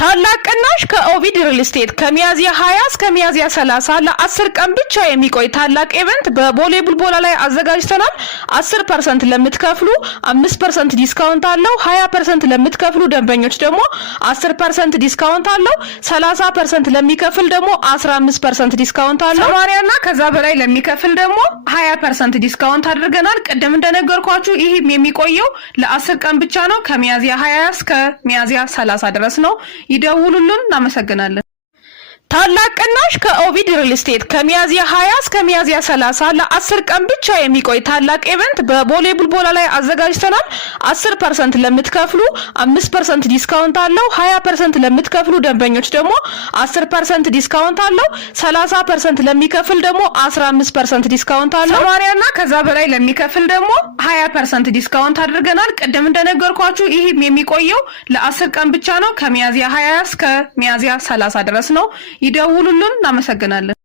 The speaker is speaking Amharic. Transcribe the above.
ታላቅ ቅናሽ ከኦቪድ ሪል ስቴት ከሚያዝያ 20 እስከ ሚያዝያ 30 ለ10 ቀን ብቻ የሚቆይ ታላቅ ኢቨንት በቦሌ ቡልቦላ ላይ አዘጋጅተናል። 10% ለምትከፍሉ 5% ዲስካውንት አለው። 20% ለምትከፍሉ ደንበኞች ደግሞ 10% ዲስካውንት አለው። 30% ለሚከፍል ደግሞ 15% ዲስካውንት አለው። 80 እና ከዛ በላይ ለሚከፍል ደግሞ 20% ዲስካውንት አድርገናል። ቀደም እንደነገርኳችሁ ይህ የሚቆየው ለ10 ቀን ብቻ ነው። ከሚያዝያ 20 እስከ ሚያዝያ 30 ድረስ ነው። ይደውሉልን። እናመሰግናለን። ታላቅ ቅናሽ ከኦቪድ ሪል ስቴት ከሚያዝያ 20 እስከ ሚያዝያ 30 ለ10 ቀን ብቻ የሚቆይ ታላቅ ኢቨንት በቦሌ ቡልቦላ ላይ አዘጋጅተናል። 10% ለምትከፍሉ 5% ዲስካውንት አለው። 20% ለምትከፍሉ ደንበኞች ደግሞ 10% ዲስካውንት አለው። 30% ለሚከፍል ደግሞ 15% ዲስካውንት አለው። 80 እና ከዛ በላይ ለሚከፍል ደግሞ 20% ዲስካውንት አድርገናል። ቀደም እንደነገርኳችሁ ይህ የሚቆየው ለ10 ቀን ብቻ ነው። ከሚያዝያ 20 እስከ ሚያዝያ 30 ድረስ ነው። ይደውሉልን። እናመሰግናለን።